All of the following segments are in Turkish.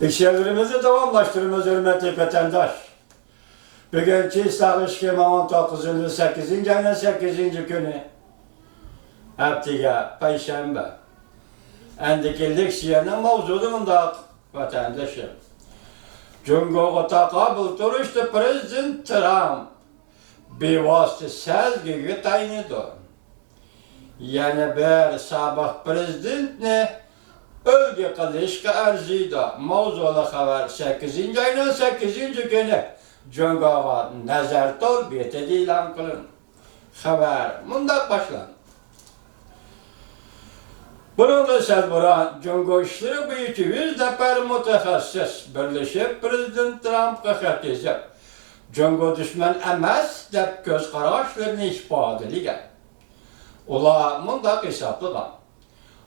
Tekşirlerimizi davamlaştırmamız hürmetli vatandaş. Bugünkü İstanbul 19. 8. ayın 8. günü haftiga Perşembe. Endikillik siyenin mavzudunda vatandaşım. Cumhuriyet'e kabul duruştu Prezident Trump bevosita sezgiga tayinidir. Yani bir sabah prezidentni ölge qilishga arziydi. Mavzuli xabar 8. ayının 8. günü Cumhuriyet'e nazartor betida e'lon qilindi. Xabar mundaq boshlanadi. Bununla selburan Cumhuriyet İşleri Büyütü 100 nafar mütehassıs birleşip Prezident Trump'a xat yazıp Cumhuriyet düşman emas deb göz qarashlarını ifadeligen. Ular mundaq hesaplagan.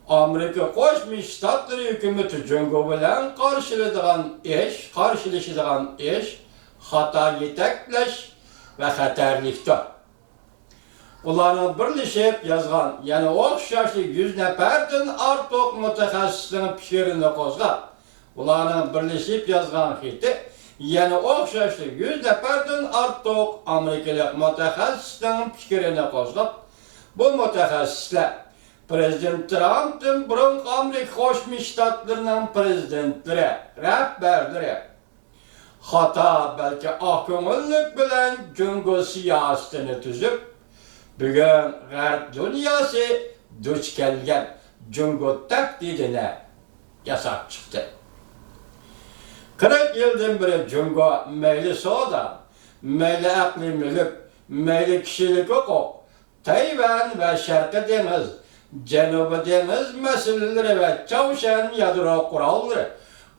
Amerika Qo'shma Shtatlar hukumati Cumhuriyet bilan qarshilashadigan ish xato yetaklash ve xatarlikdir. Ularning birleşip yazgan, yani o'xshashli 100 nafardan ortiq mutaxassisning fikrini qo'zg'ab, ularning birleşip yazgan xati, yani o'xshashli 100 nafardan ortiq amerikalik mutaxassisning fikrini qo'zg'ab, bu mutaxassislar Prezident Trump'ın burun Amerika Qo'shma Shtatlarining prezidentlari, rahbarlari xato balki oqko'ngillik bilan Cumhuriyet siyosatini tuzib, bugün G'arb dunyosi duch kelgan Cumhuriyet tahdidini yasab chiqdi. 40 yildan beri Cumhuriyet mayli savdo, mayli aqliy mulk, mayli kishilik huquq, Tayvan ve Sharqiy dengiz, Janubiy dengiz masalalari ve Chavshan yadro qurollari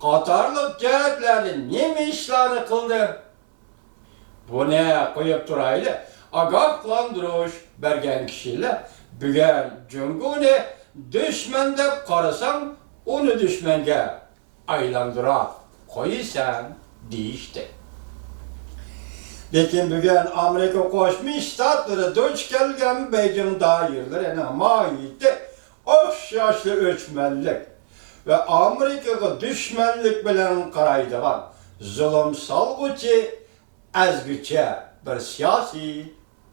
qatorliq jihatlarda nima ishlarni qildi? Buni qo'yib turaylik. Ogohlantirish bergan kishilar bugun Cumhuriyetni dushman deb qarasang, uni dushmanga aylantira qo'yasan deyishdi. Lekin bugun Amerika Qo'shma Shtatlari duch kelgan Beijing doiralari namoyiti o'xshashli o'chmanlik ve Amerikaga dushmanlik bilan qaraydigan zulm solg'uchi azgucha bir siyosiy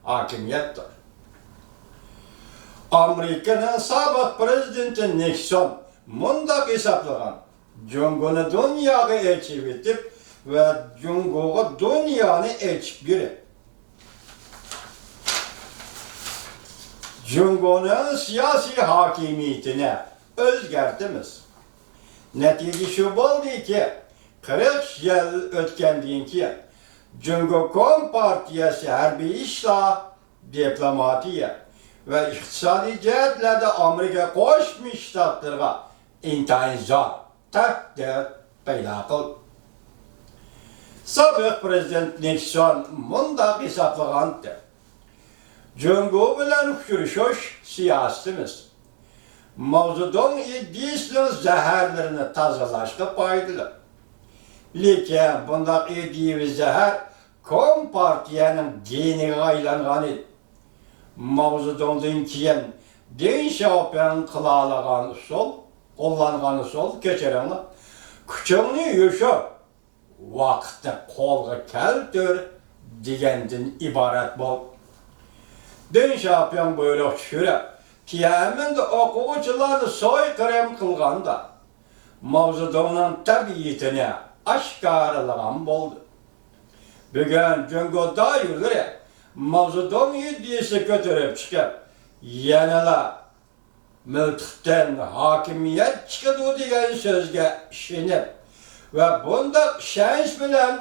hakimiyettir. Amerika'nın sobiq prezidenti Nixon mundaq hesaplagan. Cumhuriyetni dunyoga elchib etib ve Cumhuriyet dunyoni elchib yurib. Cumhuriyetning siyosiy hakimiyetini o'zgartimiz. Natija shu bo'ldiki, 40 yil o'tgandan keyin Cumhuriyet Kompartiyasi harbiy ishlar, diplomatiya ve iqtisodiy jihatlarda Amerika Qo'shma Shtatlariga intayin zo'r tahdid paydo qildi. Sobiq prezident Nixon mundaq hisoblagandi. Cumhuriyet bilan uchrashish siyosatimiz mavzudan iddiasini zaharlarini tozalashga foydali. Lekin bundaq iddia ve zahar Kompartiyaning geniga aylangan edi. Mavzudan keyin Deng Xiaoping qo'llangan usul kechiringlar. Kuchingni yo'shab vaqtni qo'lga keltir degandan iborat bo'ldi. Deng Xiaoping buyruq tushirib, Tiananmenda o'quvchilarni so'yqirib qilganda mavzuning tabiiyatini aşkaralagan bo'ldi. Bugun Cumhuriyet doiralari mavzudan iddiyasi ko'tarib chiqib, yanala miltiqdan hokimiyat chiqadi degan so'zga ishonib ve bundaq ishonch bilan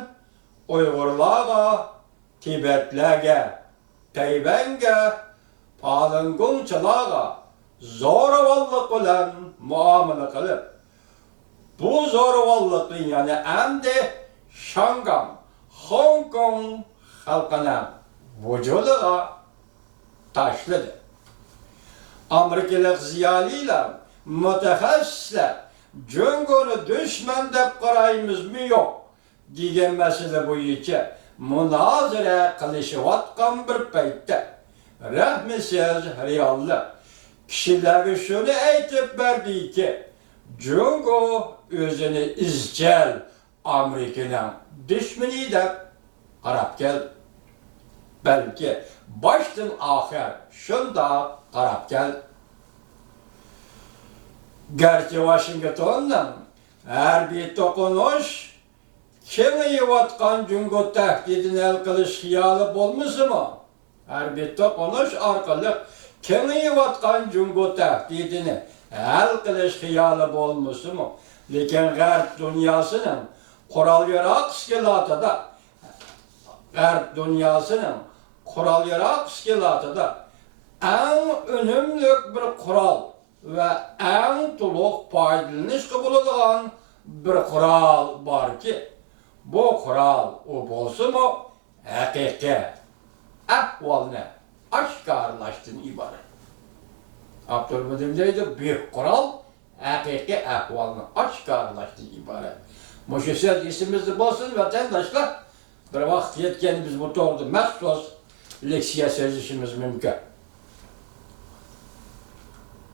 Uyg'urlarga, Tibetlarga, Tayvanga, Falun Gongchilarga zo'ravonlik bilan muomala qilib, bu zo'ravonlikni yani endi Shanghai, Hong Kong xalqini vujudiga tashladı. Amerikalik ziyolilar, mutaxassislar Cumhuriyetni dushman deb qaraymizmi yo'q degan masala bo'yicha munozara qilishayotgan bir paytda rahmsiz reallik kishilarga shuni aytib berdiki, Cumhuriyet özünü izcel Amerika'nın düşmeni de qarab gel. Belki baştan ahir şunda qarab gel. Gerçi Washington'dan her bir dokunuş kengayıvatkan Cungo tehdidini el kılış hiyali bolmusu mu? Her bir dokunuş arkalık kengayıvatkan Cungo tehdidini el kılış hiyali bolmusu mu? Lekin Garp dünyasının kural yarak iskilatı da Garp dünyasının kural yarak iskilatı da en önemli bir kural ve en tuluq paydalanış kıbılıdığan bir kural var ki bu kural o bolsa mu hakiki ahvalını aşkarlaştığını ibaret. Abdülmedim deydi bir kural hakiki ahvalını aşkarlaştığını ibaret. Müşesel isimizde bolsun vatandaşlar bir vakit yetken biz bu doğru mahsus leksiya sezişimiz mümkün.